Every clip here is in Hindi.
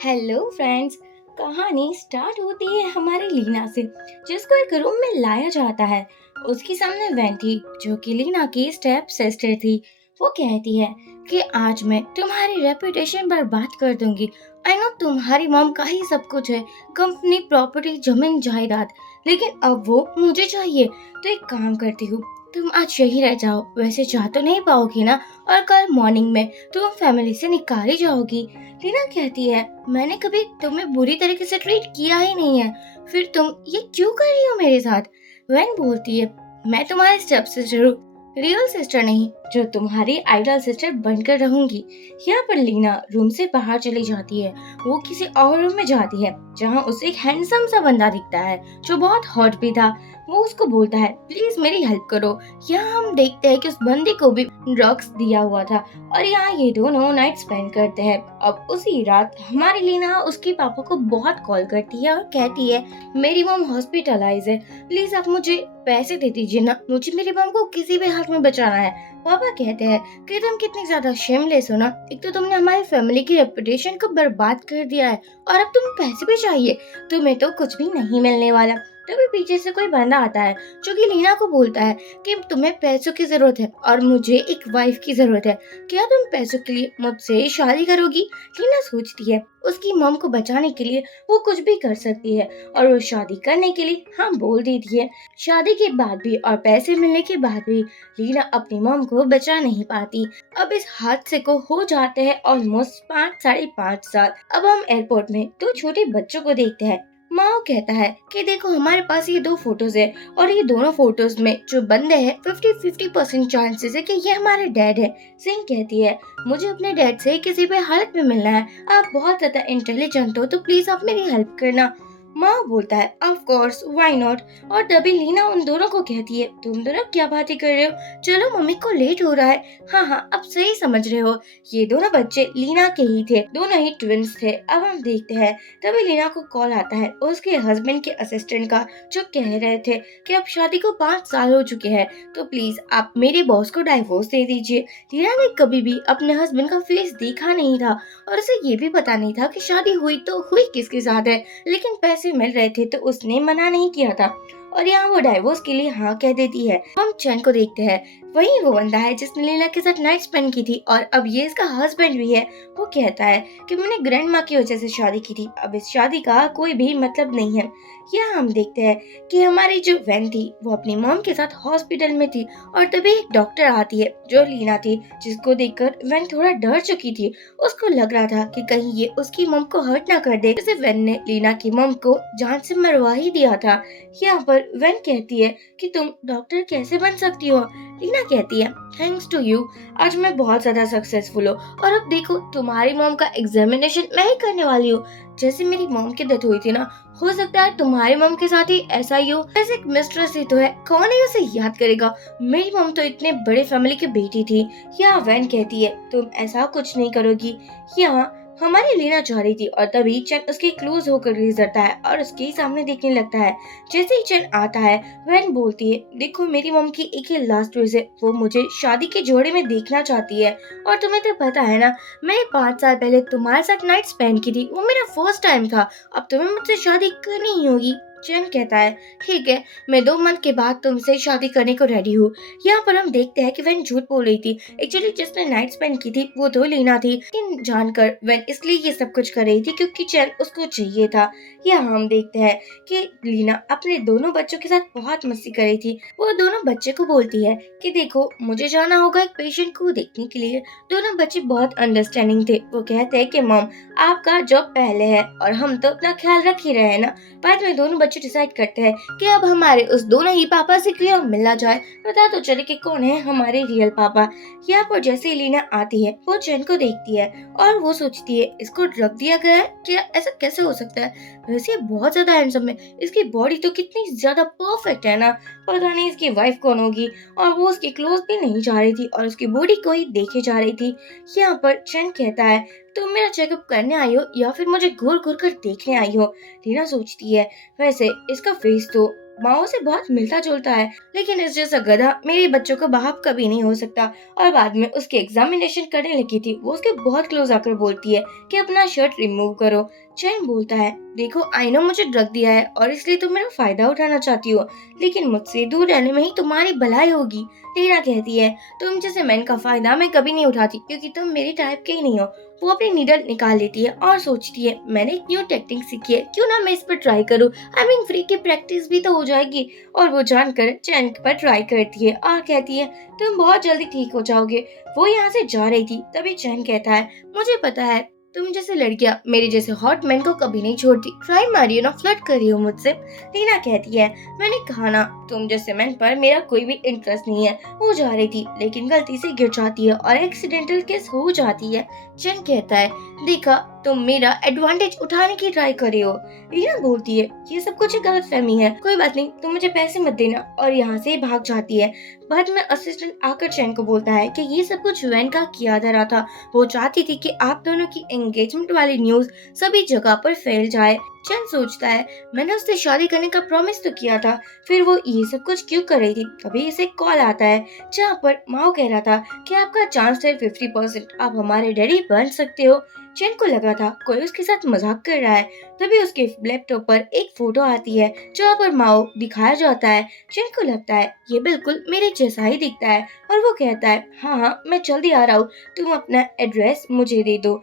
Hello friends. कहानी स्टार्ट होती है हमारी लीना से, जिसको एक रूम में लाया जाता है। उसके सामने वैन थी, जो कि लीना की स्टेप सिस्टर थी। वो कहती है कि आज मैं तुम्हारी रेपुटेशन बर्बाद कर दूंगी। आई नो तुम्हारी मॉम का ही सब कुछ है, कंपनी, प्रॉपर्टी, जमीन, जायदाद, लेकिन अब वो मुझे चाहिए। तो एक काम करती हूँ, तुम आज यही रह जाओ। वैसे चाह तो नहीं पाओगी ना, और कल मॉर्निंग में तुम फैमिली से निकाली जाओगी। टीना कहती है, मैंने कभी तुम्हें बुरी तरीके से ट्रीट किया ही नहीं है, फिर तुम ये क्यों कर रही हो मेरे साथ। वैन बोलती है, मैं तुम्हारी स्टेप सिस्टर हूँ, रियल सिस्टर नहीं, जो तुम्हारी आइडल सिस्टर बनकर रहूंगी। यहाँ पर लीना रूम से बाहर चली जाती है। वो किसी और रूम में जाती है, जहाँ उसे एक हैंडसम सा बंदा दिखता है, जो बहुत हॉट भी था। वो उसको बोलता है, प्लीज मेरी हेल्प करो। यहाँ हम देखते हैं कि उस बंदे को भी ड्रग्स दिया हुआ था, और यहाँ ये दोनों नाइट स्पेंड करते हैं। अब उसी रात हमारी लीना उसके पापा को बहुत कॉल करती है और कहती है, मेरी मॉम हॉस्पिटलाइज है, प्लीज आप मुझे पैसे दे दीजिए ना, मुझे मेरी मॉम को किसी भी हाल में बचाना है। पापा कहते हैं कि तुम कितनी ज्यादा शेमलेस हो ना, एक तो तुमने हमारी फैमिली की रेपुटेशन को बर्बाद कर दिया है, और अब तुम्हें पैसे भी चाहिए, तुम्हें तो कुछ भी नहीं मिलने वाला। तभी पीछे से कोई बंदा आता है, जो कि लीना को बोलता है कि तुम्हें पैसों की जरूरत है और मुझे एक वाइफ की जरूरत है, क्या तुम पैसों के लिए मुझसे शादी करोगी। लीना सोचती है उसकी मॉम को बचाने के लिए वो कुछ भी कर सकती है, और वो शादी करने के लिए हाँ बोल देती है। शादी के बाद भी और पैसे मिलने के बाद भी लीना अपनी मॉम को बचा नहीं पाती। अब इस हादसे को हो जाते हैं ऑलमोस्ट 5 साढ़े 5 साल। अब हम एयरपोर्ट में दो छोटे बच्चों को देखते हैं। माओ कहता है कि देखो हमारे पास ये दो फोटोज है, और ये दोनों फोटोज में जो बंदे हैं 50-50% चांसेस है कि ये हमारे डैड है। सिंह कहती है, मुझे अपने डैड से किसी भी हालत में मिलना है, आप बहुत ज्यादा इंटेलिजेंट हो, तो प्लीज आप मेरी हेल्प करना। माँ बोलता है, ऑफ कोर्स, व्हाई नॉट। और तभी लीना उन दोनों को कहती है, तुम दोनों क्या बातें कर रहे हो, चलो मम्मी को लेट हो रहा है। हाँ हाँ, अब सही समझ रहे हो, ये दोनों बच्चे लीना के ही थे, दोनों ही ट्विंस थे। अब हम देखते हैं, तभी लीना को कॉल आता है उसके हस्बैंड के असिस्टेंट का, जो कह रहे थे कि अब शादी को 5 साल हो चुके हैं, तो प्लीज आप मेरे बॉस को डाइवोर्स दे दीजिए। लीना ने कभी भी अपने हस्बैंड का फेस देखा नहीं था, और उसे ये भी पता नहीं था कि शादी हुई तो हुई किसके साथ है, लेकिन पैसे मिल रहे थे तो उसने मना नहीं किया था, और यहाँ वो डाइवोर्स के लिए हाँ कह देती है। हम चैन को देखते हैं, वही वो बंदा है जिसने लीना के साथ नाइट स्पेंड की थी, और अब ये इसका हस्बैंड भी है। वो कहता है कि मैंने ग्रैंड माँ की वजह से शादी की थी, अब इस शादी का कोई भी मतलब नहीं है। यहाँ हम देखते हैं कि हमारी जो वैन थी वो अपनी मॉम के साथ हॉस्पिटल में थी, और तभी एक डॉक्टर आती है जो लीना थी, जिसको देखकर वैन थोड़ा डर चुकी थी। उसको लग रहा था कि कहीं ये उसकी मॉम को हर्ट ना कर दे, जैसे वैन ने लीना की मॉम को जान से मरवा ही दिया था। यहाँ पर वैन कहती है कि तुम डॉक्टर कैसे बन सकती हो। लीना कहती है, थैंक्स टू यू, आज मैं बहुत ज्यादा सक्सेसफुल हूँ, और अब देखो तुम्हारी मॉम का एग्जामिनेशन मैं ही करने वाली हूँ। जैसे मेरी मॉम की डेथ हुई थी ना, हो सकता है तुम्हारी मॉम के साथ ही ऐसा ही हो। ऐसे एक मिस्ट्रेस ही तो है, कौन ही उसे याद करेगा, मेरी मॉम तो इतने बड़े फैमिली की बेटी थी। यहाँ वैन कहती है, तुम ऐसा कुछ नहीं करोगी। यहाँ हमारी लीना चाह रही थी, और तभी चैन उसके क्लोज होकर गुजरता है और उसके ही सामने देखने लगता है। जैसे ही चैन आता है, वैन बोलती है, देखो मेरी मॉम की एक ही लास्ट विश है, वो मुझे शादी के जोड़े में देखना चाहती है, और तुम्हें तो पता है ना, मैंने 5 साल पहले तुम्हारे साथ नाइट स्पेंड की थी, वो मेरा फर्स्ट टाइम था, अब तुम्हें मुझसे शादी करनी ही होगी। चैन कहता है, ठीक है, मैं 2 मंथ के बाद तुमसे शादी करने को रेडी हूँ। यहाँ पर हम देखते हैं कि वैन झूठ बोल रही थी, एक्चुअली जिसने नाइट स्पेंड की थी वो तो लीना थी, लेकिन जानकर वैन इसलिए ये सब कुछ कर रही थी क्योंकि चैन उसको चाहिए था। यहाँ हम देखते हैं कि लीना अपने दोनों बच्चों के साथ बहुत मस्ती कर रही थी। वो दोनों बच्चे को बोलती है कि देखो मुझे जाना होगा एक पेशेंट को देखने के लिए। दोनों बच्चे बहुत अंडरस्टैंडिंग थे। वो कहते हैं कि मॉम, आपका जॉब पहले है और हम तो अपना ख्याल रख ही रहे हैं ना। बाद में दोनों बच्चे डिसाइड करते हैं कि अब हमारे उस दोनों ही पापा से क्लियर मिलना जाए, पता तो चले कि कौन है हमारे रियल पापा। यहाँ पर जैसे ही लीना आती है, वो चैन को देखती है और वो सोचती है, इसको ड्रग दिया गया है क्या, ऐसा कैसे हो सकता है, वैसे बहुत ज्यादा हैंडसम है, इसकी बॉडी तो कितनी ज्यादा परफेक्ट है ना, पता नहीं इसकी वाइफ कौन होगी। और वो उसके क्लोज भी नहीं जा रही थी और उसकी बॉडी को ही देखे जा रही थी। यहाँ पर चैन कहता है, तुम मेरा चेकअप करने आई हो या फिर मुझे घूर घूर कर देखने आई हो। रीना सोचती है, वैसे इसका फेस तो माओ से बहुत मिलता जुलता है, लेकिन इस जैसा गधा मेरे बच्चों का बाप कभी नहीं हो सकता। और बाद में उसके एग्जामिनेशन करने लगी थी, वो उसके बहुत क्लोज आकर बोलती है कि अपना शर्ट रिमूव करो। चैन बोलता है, देखो आई नो मुझे ड्रग दिया है और इसलिए तुम मेरा फायदा उठाना चाहती हो, लेकिन मुझसे दूर रहने में ही तुम्हारी भलाई होगी। टीना कहती है, तुम जैसे मैन का फायदा मैं कभी नहीं उठाती, क्योंकि तुम मेरी टाइप के ही नहीं हो। वो अपनी नीडल निकाल लेती है और सोचती है, मैंने एक न्यू टेक्निक सीखी है, क्यों ना मैं इस पर ट्राई करूं। आई मीन फ्री की प्रैक्टिस भी तो हो जाएगी। और वो जानकर चैन पर ट्राई करती है और कहती है, तुम बहुत जल्दी ठीक हो जाओगे। वो यहाँ से जा रही थी, तभी चैन कहता है, मुझे पता है तुम जैसे लड़कियां मेरे जैसे हॉट मैन को कभी नहीं छोड़ती, ट्राई मारियो ना, फ्लर्ट करियो मुझसे। टीना कहती है, मैंने कहा ना तुम जैसे मैन पर मेरा कोई भी इंटरेस्ट नहीं है। वो जा रही थी, लेकिन गलती से गिर जाती है और एक्सीडेंटल किस हो जाती है। चैन कहता है, देखा तुम मेरा एडवांटेज उठाने की ट्राई कर रही हो। रीना बोलती है, ये सब कुछ गलतफहमी है, कोई बात नहीं, तुम मुझे पैसे मत देना, और यहाँ से भाग जाती है। बाद में असिस्टेंट आकर चैन को बोलता है कि ये सब कुछ वैन का किया धरा था। वो चाहती थी कि आप दोनों की एंगेजमेंट वाली न्यूज सभी जगह पर फैल जाए। चैन सोचता है, मैंने उससे शादी करने का प्रॉमिस तो किया था, फिर वो ये सब कुछ क्यों कर रही थी। तभी इसे कॉल आता है, जहाँ पर माओ कह रहा था कि आपका चांस है 50%, आप हमारे डैडी बन सकते हो। चैन को लगा था कोई उसके साथ मजाक कर रहा है। तभी उसके लैपटॉप पर एक फोटो आती है, जहाँ पर माओ दिखाया जाता है। चैन को लगता है ये बिल्कुल मेरे जैसा ही दिखता है, और वो कहता है, हाँ हाँ मैं जल्दी आ रहा हूँ, तुम अपना एड्रेस मुझे दे दो।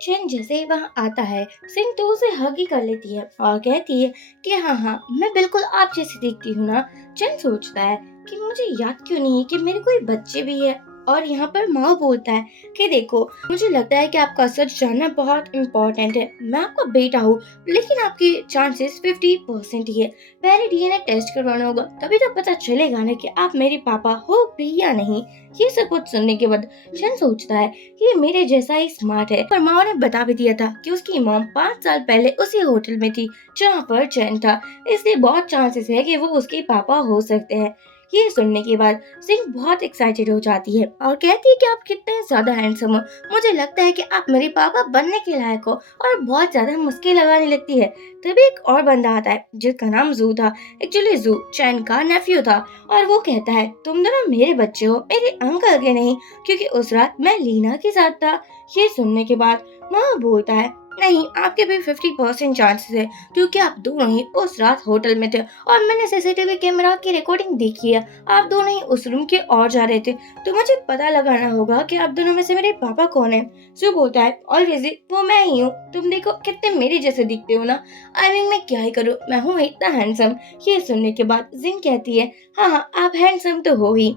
चैन जैसे ही वहाँ आता है, सिंह तो उसे हग ही कर लेती है और कहती है कि हाँ हाँ मैं बिल्कुल आप जैसी दिखती हूँ ना। चैन सोचता है कि मुझे याद क्यों नहीं है कि मेरे कोई बच्चे भी है। और यहाँ पर माँ बोलता है कि देखो मुझे लगता है कि आपका सच जानना बहुत इम्पोर्टेंट है। मैं आपका बेटा हूँ, लेकिन आपके चांसेस 50% ही है। पहले डीएनए टेस्ट करवाना होगा, तभी तो पता चलेगा ना कि आप मेरे पापा हो भी या नहीं। ये सब कुछ सुनने के बाद चैन सोचता है कि ये मेरे जैसा ही स्मार्ट है। पर माँ ने बता भी दिया था कि उसकी मॉम 5 साल पहले उसी होटल में थी जहाँ पर चैन था, इसलिए बहुत चांसेस है कि वो उसके पापा हो सकते हैं। ये सुनने के बाद सिंह बहुत एक्साइटेड हो जाती है और कहती है कि आप कितने ज्यादा हैंडसम हो, मुझे लगता है कि आप मेरे पापा बनने के लायक हो, और बहुत ज्यादा मुस्की लगाने लगती है। तभी एक और बंदा आता है जिसका नाम जू था। एक्चुअली जू चैन का नेफ्यू था, और वो कहता है, तुम दोनों मेरे बच्चे हो, मेरे अंकल के नहीं, क्योंकि उस रात मैं लीना के साथ था। ये सुनने के बाद माँ बोलता है, नहीं आपके भी 50% चांसेस है, क्योंकि आप दोनों ही उस रात होटल में थे और मैंने सीसीटीवी कैमरा की रिकॉर्डिंग देखी है। आप दोनों ही उस रूम के और जा रहे थे, तो मुझे पता लगाना होगा कि आप दोनों में से मेरे पापा कौन है। सो बोलता है, ऑलवेज वो मैं ही हूँ, तुम देखो कितने मेरे जैसे दिखते हो ना। आई मीन मैं क्या ही करूँ, मैं हूँ इतना हैंडसम। ये सुनने के बाद जिंग कहती है, हाँ हाँ आप हैंडसम तो हो ही।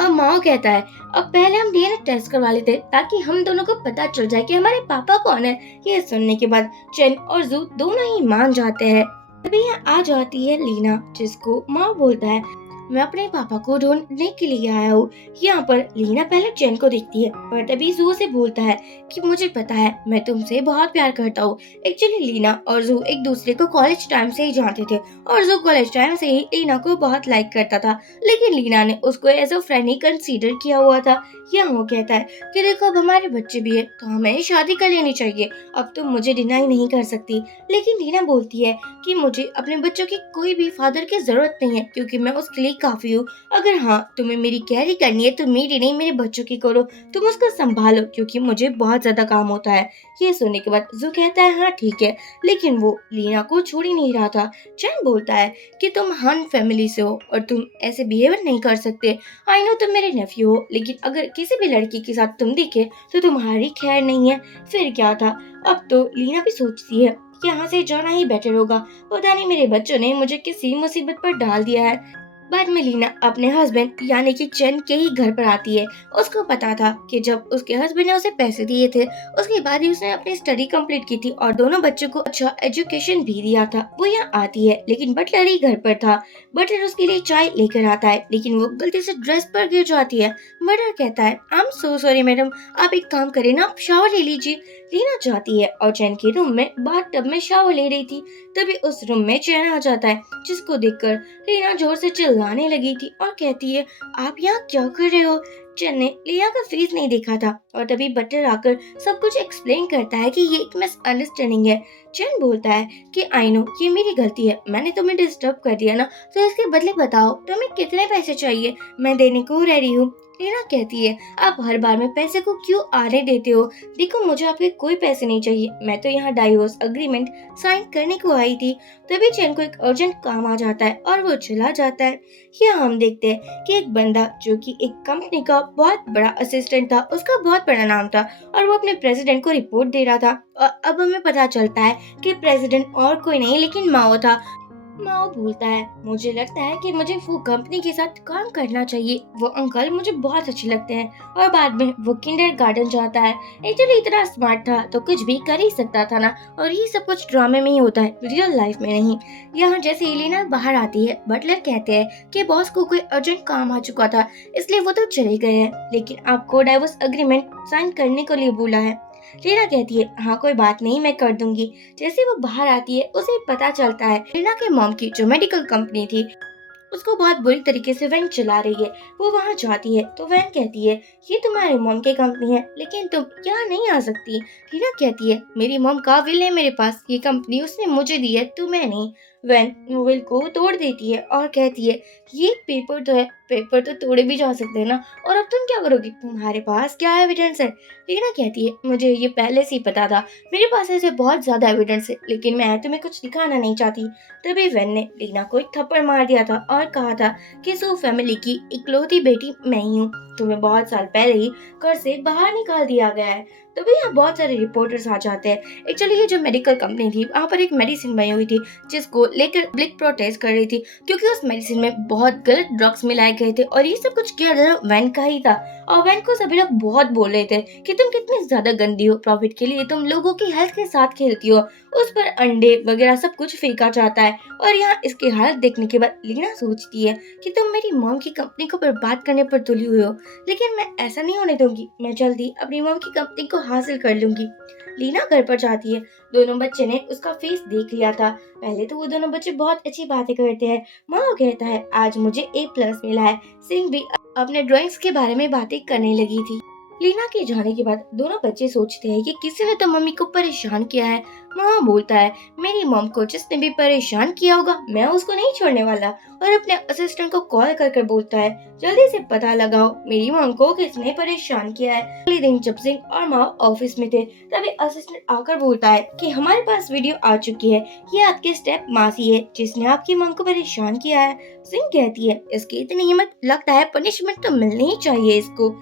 अब माओ कहता है, अब पहले हम डीएनए टेस्ट करवा लेते ताकि हम दोनों को पता चल जाए कि हमारे पापा कौन है। ये सुनने के बाद चेन और जू दोनों ही मान जाते हैं। तभी यहाँ आ जाती है लीना, जिसको माओ बोलता है, मैं अपने पापा को ढूंढने के लिए आया हूँ। यहाँ पर लीना पहले चैन को देखती है, पर तभी जू से बोलता है कि मुझे पता है मैं तुमसे बहुत प्यार करता हूँ। एक्चुअली लीना और जू एक दूसरे को कॉलेज टाइम से ही जानते थे, और जू कॉलेज टाइम से ही लीना को बहुत लाइक करता था, लेकिन लीना ने उसको एज अ फ्रेंड ही कंसीडर किया हुआ था। यहाँ वो कहता है कि देखो अब हमारे बच्चे भी है, तो हमें शादी कर लेनी चाहिए, अब तुम मुझे डिनाई नहीं कर सकती। लेकिन लीना बोलती है कि मुझे अपने बच्चों की कोई भी फादर की जरूरत नहीं है, क्योंकि मैं उसके लिए काफी हूँ। अगर हाँ तुम्हें मेरी कैरी करनी है तो मेरी नहीं मेरे बच्चों की करो, तुम उसको संभालो, क्योंकि मुझे बहुत ज्यादा काम होता है। ये सुनने के बाद जू कहता है, हाँ ठीक है, लेकिन वो लीना को छोड़ ही नहीं रहा था। चैन बोलता है कि तुम हन फैमिली से हो और तुम ऐसे बिहेवियर नहीं कर सकते। आई नो तुम मेरे नेफ्यू हो, लेकिन अगर किसी भी लड़की के साथ तुम दिखे तो तुम्हारी खैर नहीं है। फिर क्या था, अब तो लीना भी सोचती है कि यहाँ से जाना ही बेटर होगा, पता नहीं मेरे बच्चों ने मुझे किसी मुसीबत पर डाल दिया है। बाद में लीना अपने हस्बैंड यानी कि चैन के ही घर पर आती है। उसको पता था कि जब उसके हस्बैंड ने उसे पैसे दिए थे, उसके बाद ही उसने अपनी स्टडी कंप्लीट की थी और दोनों बच्चों को अच्छा एजुकेशन भी दिया था। वो यहाँ आती है, लेकिन बटलर ही घर पर था। बटलर उसके लिए चाय लेकर आता है, लेकिन वो गलती से ड्रेस पर गिर जाती है। बटलर कहता है, I am so sorry madam, आप एक काम करें ना, आप शावर ले लीजिए। लीना जाती है और चैन के रूम में बाथटब में शावर ले रही थी। तभी उस रूम में चैन आ जाता है, जिसको देखकर रीना जोर से चिल्ला चिल्लाने लगी थी और कहती है, आप यहाँ क्या कर रहे हो? चन ने लीना का फेस नहीं देखा था और तभी बटर आकर सब कुछ एक्सप्लेन करता है कि ये एक मिसअंडरस्टैंडिंग है। चन बोलता है कि आई नो ये मेरी गलती है, मैंने तुम्हें डिस्टर्ब कर दिया ना, तो इसके बदले बताओ तुम्हें कितने पैसे चाहिए, मैं देने को रेडी हूँ। लीना कहती है, आप हर बार में पैसे को क्यों आने देते हो? देखो मुझे आपके कोई पैसे नहीं चाहिए, मैं तो यहाँ डाइवोर्स अग्रीमेंट साइन करने को आई थी। तभी चैन को एक अर्जेंट काम आ जाता है और वो चला जाता है। यहाँ हम देखते हैं कि एक बंदा जो कि एक कंपनी का बहुत बड़ा असिस्टेंट था, उसका बहुत बड़ा नाम था और वो अपने प्रेसिडेंट को रिपोर्ट दे रहा था। और अब हमें पता चलता है कि प्रेसिडेंट और कोई नहीं लेकिन माओ था। माओ बोलता है, मुझे लगता है कि मुझे वो कंपनी के साथ काम करना चाहिए, वो अंकल मुझे बहुत अच्छे लगते हैं। और बाद में वो किंडरगार्टन जाता है। एक्चुअली इतना स्मार्ट था तो कुछ भी कर ही सकता था ना, और ये सब कुछ ड्रामे में ही होता है, रियल लाइफ में नहीं। यहाँ जैसे एलिना बाहर आती है, बटलर कहते हैं कि बॉस को कोई अर्जेंट काम आ चुका था इसलिए वो तो चले गए हैं, लेकिन आपको डाइवोर्स एग्रीमेंट साइन करने के लिए बोला है। लीना कहती है, हाँ कोई बात नहीं, मैं कर दूंगी। जैसे वो बाहर आती है उसे पता चलता है लीना के मॉम की जो मेडिकल कंपनी थी उसको बहुत बुरी तरीके से वैन चला रही है। वो वहाँ जाती है तो वैन कहती है, ये तुम्हारे मॉम की कंपनी है लेकिन तुम यहाँ नहीं आ सकती। लीना कहती है, मेरी मॉम का विल है मेरे पास, ये कंपनी उसने मुझे दी है, तुम्हें नहीं। वैन विल को तोड़ देती है और कहती है, ये पेपर तो है, पेपर तो तोड़े भी जा सकते हैं ना, और अब तुम क्या करोगी, तुम्हारे पास क्या एविडेंस है? लीना कहती है, मुझे ये पहले से ही पता था, मेरे पास ऐसे बहुत ज्यादा एविडेंस है, लेकिन मैं तुम्हें कुछ दिखाना नहीं चाहती। तभी वैन ने लीना को एक थप्पड़ मार दिया था और कहा था कि सो फैमिली की इकलौती बेटी मैं ही हूँ, तुम्हें बहुत साल पहले ही घर से बाहर निकाल दिया गया है। तभी यहाँ बहुत सारे रिपोर्टर्स आ जाते हैं। एक्चुअली ये जो मेडिकल कंपनी थी वहाँ पर एक मेडिसिन बनी हुई थी जिसको लेकर पब्लिक प्रोटेस्ट कर रही थी, क्योंकि उस मेडिसिन में बहुत गलत ड्रग्स मिलाए गए थे और ये सब कुछ किया गया वैन का ही था। और वैन को सभी लोग बहुत बोल रहे थे कि तुम कितनी ज्यादा गंदी हो, प्रॉफिट के लिए तुम लोगों की हेल्थ के साथ खेलती हो। उस पर अंडे वगैरह सब कुछ फेंका जाता है और यहाँ इसकी हालत देखने के बाद लीना सोचती है कि तुम मेरी मॉम की कंपनी को बर्बाद करने पर तुली हुई हो, लेकिन मैं ऐसा नहीं होने दूंगी, मैं जल्दी अपनी मॉम की कंपनी को हासिल कर लूंगी। लीना घर पर जाती है। दोनों बच्चे ने उसका फेस देख लिया था। पहले तो वो दोनों बच्चे बहुत अच्छी बातें करते हैं। माओ कहता है, आज मुझे A+ मिला है। सिंह भी अपने ड्राइंग्स के बारे में बातें करने लगी थी। लीना के जाने के बाद दोनों बच्चे सोचते हैं कि किसी ने तो मम्मी को परेशान किया है। माँ बोलता है, मेरी मॉम को जिसने भी परेशान किया होगा मैं उसको नहीं छोड़ने वाला, और अपने असिस्टेंट को कॉल कर बोलता है, जल्दी से पता लगाओ मेरी मॉम को किसने परेशान किया है। अगले दिन जब सिंह और माँ ऑफिस में थे तभी असिस्टेंट आकर बोलता है कि हमारे पास वीडियो आ चुकी है, ये आपके स्टेप मासी है जिसने आपकी मॉम को परेशान किया है। सिंह कहती है, इसकी इतनी हिम्मत, लगता है पनिशमेंट तो मिलनी ही चाहिए इसको।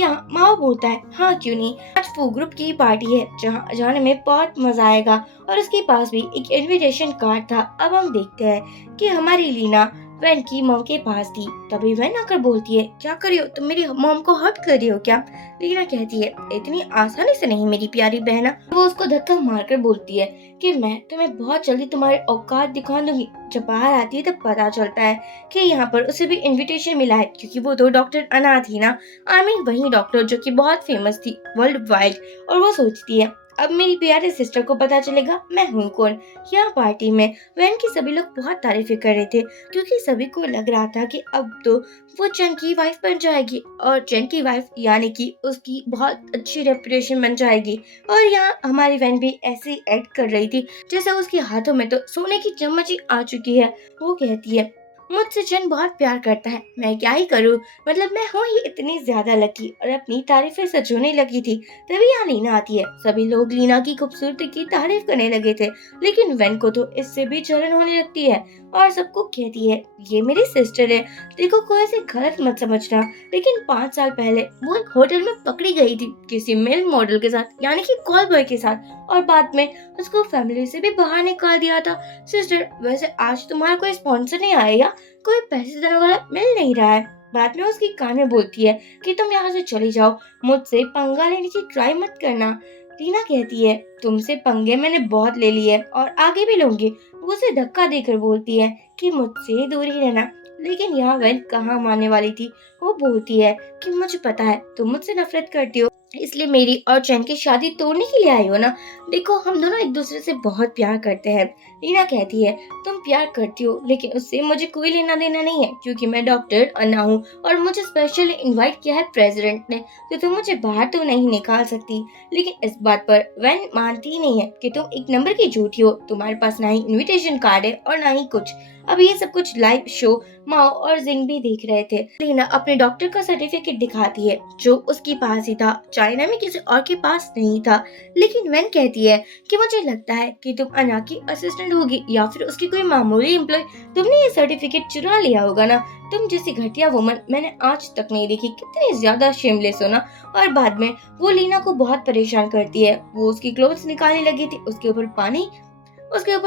यहाँ माओ बोलता है, हाँ क्यों नहीं, आज फू ग्रुप की पार्टी है जहाँ जाने में बहुत मजा आएगा, और उसके पास भी एक इनविटेशन कार्ड था। अब हम देखते हैं कि हमारी लीना वैन की मॉम के पास थी। तभी वैन आकर बोलती है, क्या कर रही हो तुम, मेरी मॉम को हर्ट कर रही हो क्या? लीना कहती है, इतनी आसानी से नहीं मेरी प्यारी बहना। वो उसको धक्का मारकर बोलती है कि मैं तुम्हें बहुत जल्दी तुम्हारे औकात दिखा दूंगी। जब बाहर आती है तब पता चलता है कि यहाँ पर उसे भी इनविटेशन मिला है, क्योंकि वो तो डॉक्टर अना थी ना, आई मीन वही डॉक्टर जो कि बहुत फेमस थी वर्ल्ड वाइड। और वो सोचती है, अब मेरी प्यारे सिस्टर को पता चलेगा मैं हूँ कौन। यहाँ पार्टी में वैन की सभी लोग बहुत तारीफें कर रहे थे, क्योंकि सभी को लग रहा था कि अब तो वो चैन की वाइफ बन जाएगी, और चैन की वाइफ यानी कि उसकी बहुत अच्छी रेपुटेशन बन जाएगी। और यहाँ हमारी वैन भी ऐसी एक्ट कर रही थी जैसे उसके हाथों में तो सोने की चम्मच ही आ चुकी है। वो कहती है, मुझसे चैन बहुत प्यार करता है, मैं क्या ही करूँ, मतलब मैं हूँ ही इतनी ज्यादा लकी, और अपनी तारीफें सच होने लगी थी। तभी यहाँ लीना आती है। सभी लोग लीना की खूबसूरती की तारीफ करने लगे थे, लेकिन वैन को तो इससे भी जलन होने लगती है और सबको कहती है, ये मेरी सिस्टर है, देखो कोई ऐसे गलत मत समझना। लेकिन 5 साल पहले वो एक होटल में पकड़ी गई थी किसी मेल मॉडल के साथ, यानी कि कॉल बॉय के साथ, और बाद में उसको फैमिली से भी बाहर निकाल दिया था। सिस्टर, वैसे आज तुम्हारा कोई स्पॉन्सर नहीं आएगा, कोई पैसे देने वाला मिल नहीं रहा है। बाद में उसकी कान में बोलती है कि तुम यहाँ से चली जाओ, मुझसे पंगा लेने की ट्राई मत करना। टीना कहती है, तुमसे पंगे मैंने बहुत ले लिए और आगे भी लूंगी। वो उसे धक्का देकर बोलती है कि मुझसे दूर ही रहना, लेकिन यहाँ वैन कहाँ मानने वाली थी। वो बोलती है कि मुझे पता है तुम मुझसे नफरत करती हो, इसलिए मेरी और चैन की शादी तोड़ने के लिए आई हो ना? देखो, हम दोनों एक दूसरे से बहुत प्यार करते हैं। रीना कहती है, तुम प्यार करती हो लेकिन उससे मुझे कोई लेना देना नहीं है, क्योंकि मैं डॉक्टर अन्ना हूँ और मुझे स्पेशली इनवाइट किया है प्रेसिडेंट ने, तो तुम मुझे बाहर तो नहीं निकाल सकती। लेकिन इस बात पर वैन मानती ही नहीं है कि तुम एक नंबर की झूठी हो। तुम्हारे पास ना ही इन्विटेशन कार्ड है और ना ही कुछ। अब ये सब कुछ लाइव शो माओ और जिंग भी देख रहे थे। रीना अपने डॉक्टर का सर्टिफिकेट दिखाती है जो उसके पास ही था, चाइना में किसी और के पास नहीं था। लेकिन वैन कहती है कि मुझे लगता है कि तुम अना की असिस्टेंट होगी या फिर उसकी कोई मामूली एम्प्लॉय। तुमने ये सर्टिफिकेट चुरा लिया होगा ना? तुम जैसी घटिया वुमन मैंने आज तक नहीं देखी। कितनी ज्यादा शेमलेस हो ना। और बाद में वो लीना को बहुत परेशान करती है। वो उसकी क्लोथ्स निकालने लगी थी, उसके ऊपर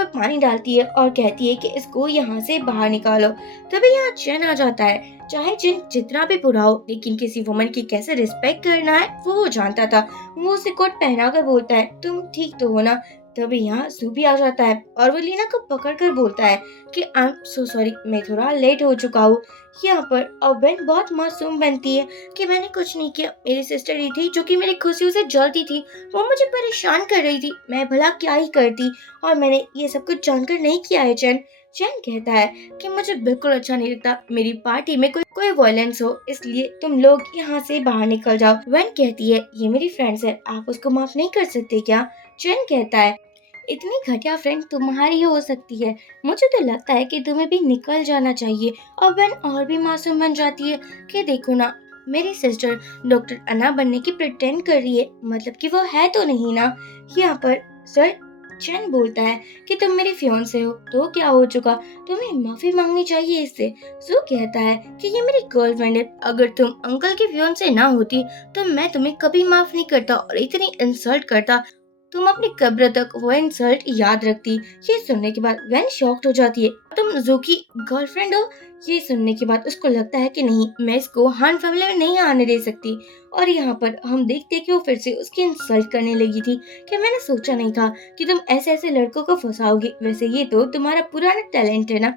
पानी डालती है और कहती है कि इसको यहाँ से बाहर निकालो। तभी यहाँ चैन आ जाता है। चाहे जिन जितना भी बुरा हो, लेकिन किसी वुमन की कैसे रिस्पेक्ट करना है वो जानता था। वो उसे कोट पहना कर बोलता है, तुम ठीक तो हो ना? तभी यहाँ सूबी आ जाता है और वो लीना को पकड़ कर बोलता है कि आई एम सो सॉरी, मैं थोड़ा लेट हो चुका हूँ। यहाँ पर अब बेन बहुत मासूम बनती है कि मैंने कुछ नहीं किया, मेरी सिस्टर ही थी जो कि मेरी खुशियों से जलती थी। वो मुझे परेशान कर रही थी, मैं भला क्या ही करती, और मैंने ये सब कुछ जानकर नहीं किया है। चैन चैन कहता है कि मुझे बिल्कुल अच्छा नहीं लगता मेरी पार्टी में कोई कोई वायलेंस हो, इसलिए तुम लोग यहाँ से बाहर निकल जाओ। वैन कहती है, ये मेरी फ्रेंड्स है, आप उसको माफ नहीं कर सकते क्या? चैन कहता है, इतनी घटिया फ्रेंड तुम्हारी हो सकती है, मुझे तो लगता है कि तुम्हें भी निकल जाना चाहिए। और वैन और भी मासूम बन जाती है कि देखो ना, मेरी सिस्टर डॉक्टर अन्ना बनने की प्रिटेंड कर रही है, मतलब कि वो है तो नहीं ना। यहाँ पर सर चैन बोलता है कि तुम मेरी फियांसे हो तो क्या हो चुका, तुम्हें माफी मांगनी चाहिए इससे। सो कहता है कि ये मेरी गर्लफ्रेंड है, अगर तुम अंकल की फियांसे ना होती तो मैं तुम्हें कभी माफ नहीं करता और इतनी इंसल्ट करता। तुम अपनी कब्र तक वो इंसल्ट याद रखती। ये सुनने के बाद वैन शॉक्ड हो जाती है, तुम जो की गर्लफ्रेंड हो? ये सुनने के बाद उसको लगता है कि नहीं, मैं इसको हान फैमिली में नहीं आने दे सकती। और यहाँ पर हम देखते हैं कि वो फिर से उसकी इंसल्ट करने लगी थी कि मैंने सोचा नहीं था कि तुम ऐसे ऐसे लड़कों को फंसाओगी, वैसे ये तो तुम्हारा पुराना टैलेंट है ना।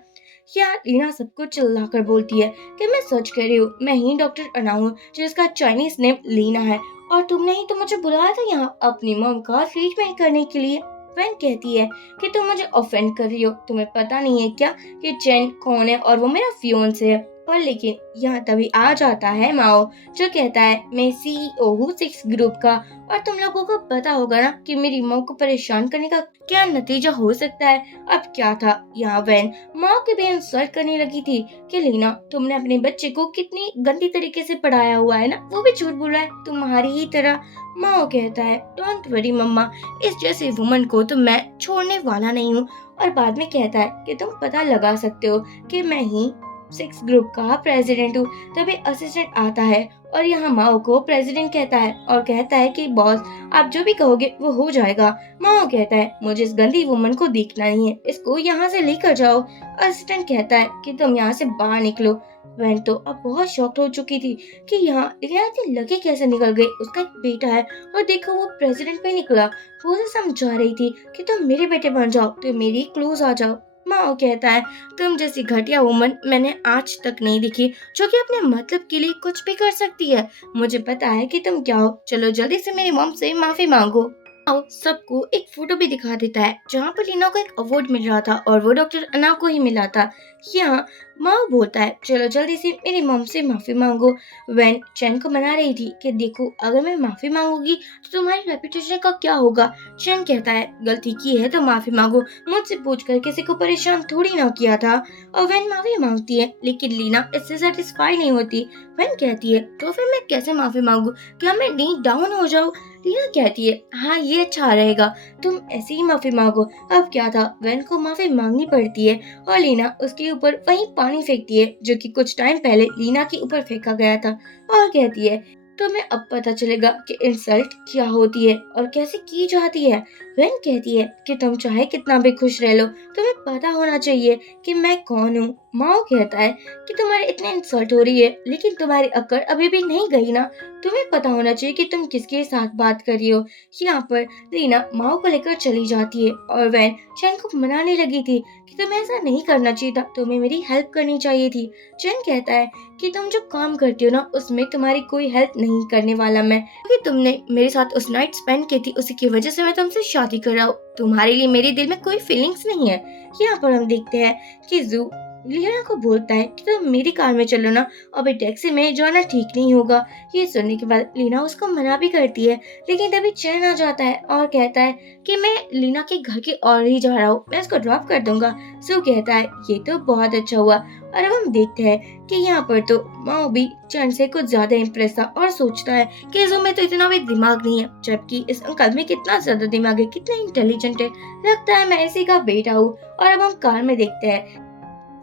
यहाँ रीना सबको चिल्लाकर बोलती है कि मैं सच कह रही हूँ, मैं ही डॉक्टर अना हूँ जिसका चाइनीज नेम लीना है, और तुमने ही तो मुझे बुलाया था यहाँ अपनी मॉम का ट्रीटमेंट करने के लिए। वैन कहती है कि तुम मुझे ऑफेंड कर रही हो, तुम्हें पता नहीं है क्या कि चैन कौन है और वो मेरा फियोंसे है। और लेकिन यहाँ तभी आ जाता है माओ, जो कहता है मैं सीईओ हूँ सिक्स ग्रुप का, और तुम लोगों को पता होगा ना कि मेरी माँ को परेशान करने का क्या नतीजा हो सकता है। अब क्या था, यहाँ वैन माँ की भी इंसल्ट करने लगी थी कि लीना, तुमने अपने बच्चे को कितनी गंदी तरीके से पढ़ाया हुआ है ना, वो भी झूठ बोल रहा है तुम्हारी ही तरह। माओ कहता है, डोंट वरी मम्मा, इस जैसे वुमन को तो मैं छोड़ने वाला नहीं हूँ। और बाद में कहता है कि तुम पता लगा सकते हो कि मैं ही सिक्स ग्रुप का प्रेसिडेंट हूँ। तभी असिस्टेंट आता है और यहाँ माओ को प्रेसिडेंट कहता है और कहता है कि बॉस, आप जो भी कहोगे वो हो जाएगा। माओ कहता है, मुझे इस गंदी वुमन को देखना नहीं है, इसको यहाँ से लेकर जाओ। असिस्टेंट कहता है कि तुम यहाँ से बाहर निकलो। वैन तो अब बहुत शॉक्ड हो चुकी थी कि यहाँ इतनी लगे कैसे निकल गई, उसका एक बेटा है और देखो वो प्रेसिडेंट पे निकला। वो उसे समझा रही थी कि तुम मेरे बेटे बन जाओ, तो मेरी क्लोज आ जाओ। माओ कहता है, तुम जैसी घटिया वुमन मैंने आज तक नहीं देखी जो कि अपने मतलब के लिए कुछ भी कर सकती है। मुझे पता है कि तुम क्या हो, चलो जल्दी से मेरी मॉम से माफी मांगो। माओ सबको एक फोटो भी दिखा देता है जहाँ पर लीना को एक अवार्ड मिल रहा था और वो डॉक्टर अना को ही मिला था। यहाँ माओ बोलता है, चलो जल्दी से मेरी मॉम से माफी मांगो। वैन चैन को मना रही थी कि देखो, अगर मैं माफी मांगूंगी तो तुम्हारी रेपुटेशन का क्या होगा। चैन कहता है, गलती की है तो माफी मांगो, मुझसे पूछकर किसी को परेशान थोड़ी ना किया था। और वैन माफी मांगती है लेकिन लीना इससे सेटिस्फाई नहीं होती। वैन कहती है, तो फिर मैं कैसे माफी मांगू, क्या मैं नी डाउन हो जाऊँ? लीना कहती है, हाँ ये अच्छा रहेगा, तुम ऐसे ही माफी मांगो। अब क्या था, वैन को माफी मांगनी पड़ती है और लीना उसके ऊपर वही पानी फेंकती है जो कि कुछ टाइम पहले लीना के ऊपर फेंका गया था, और कहती है, तुम्हें अब पता चलेगा कि इंसल्ट क्या होती है और कैसे की जाती है। वैन कहती है कि तुम चाहे कितना भी खुश रह लो, तुम्हें पता होना चाहिए कि मैं कौन हूँ। माओ कहता है कि तुम्हारे इतने इंसल्ट हो रही है, लेकिन तुम्हारी अक्ल अभी भी नहीं गई ना। तुम्हें पता होना चाहिए कि तुम किसके साथ बात कर रही हो। यहाँ पर रीना माओ को लेकर चली जाती है और वैन चैन को मनाने लगी थी कि तुम्हें ऐसा नहीं करना चाहिए था, तुम्हें मेरी हेल्प करनी चाहिए थी। चैन कहता है कि तुम जो काम करती हो ना, उसमें तुम्हारी कोई हेल्प नहीं करने वाला मैं, क्योंकि तुमने मेरे साथ उस नाइट स्पेंड की थी, उसी की वजह से मैं तुमसे शादी कर रहा हूँ। तुम्हारे लिए मेरे दिल में कोई फीलिंग्स नहीं है। यहाँ पर हम देखते हैं कि जू लीना को बोलता है कि तुम मेरी कार में चलो ना, अभी टैक्सी में जाना ठीक नहीं होगा। ये सुनने के बाद लीना उसको मना भी करती है, लेकिन तभी चैन आ जाता है और कहता है कि मैं लीना के घर की ओर ही जा रहा हूँ, मैं उसको ड्रॉप कर दूंगा। सू कहता है ये तो बहुत अच्छा हुआ। और अब हम देखते हैं कि यहाँ पर तो माओ भी चैन से कुछ ज्यादा इम्प्रेस था और सोचता है कि जू में तो इतना भी दिमाग नहीं है, जबकि इस अंकल में कितना ज्यादा दिमाग है, कितना इंटेलिजेंट है, लगता है मैं इसी का बेटा हूँ। और अब हम कार में देखते हैं,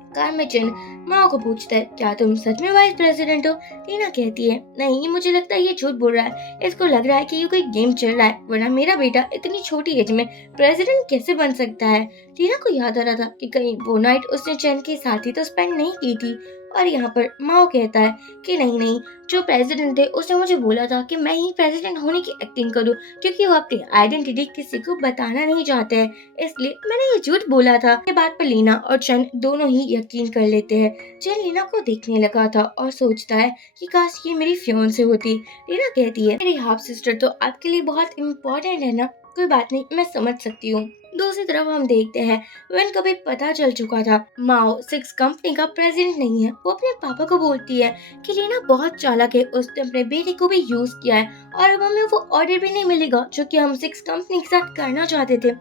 कार में चिन माओ को पूछता है क्या तुम सच में वाइस प्रेसिडेंट हो। टीना कहती है नहीं, मुझे लगता है ये झूठ बोल रहा है, इसको लग रहा है कि ये कोई गेम चल रहा है, वरना मेरा बेटा इतनी छोटी एज में प्रेसिडेंट कैसे बन सकता है। टीना को याद आ रहा था कि कहीं वो नाइट उसने चैन के साथ ही तो स्पेंड नहीं की थी। और यहाँ पर माओ कहता है कि नहीं नहीं, जो प्रेसिडेंट थे उसने मुझे बोला था कि मैं ही प्रेसिडेंट होने की एक्टिंग करूँ, क्योंकि वो अपनी आइडेंटिटी किसी को बताना नहीं चाहते हैं, इसलिए मैंने ये झूठ बोला था। ये बात पर लीना और चैन दोनों ही यकीन कर लेते हैं। चैन लीना को देखने लगा था और सोचता है कि काश ये मेरी फियांसे होती। लीना कहती है मेरी हाफ सिस्टर तो आपके लिए बहुत इम्पोर्टेंट है ना, कोई बात नहीं, मैं समझ सकती हूँ। दूसरी तरफ हम देखते हैं वेन को भी पता चल चुका था माओ सिक्स कंपनी का प्रेसिडेंट नहीं है। वो अपने पापा को बोलती है कि लीना बहुत चालाक है, उसने अपने बेटे को भी यूज किया है और अब हमें वो ऑर्डर भी नहीं मिलेगा जो कि हम सिक्स कंपनी के साथ करना चाहते थे।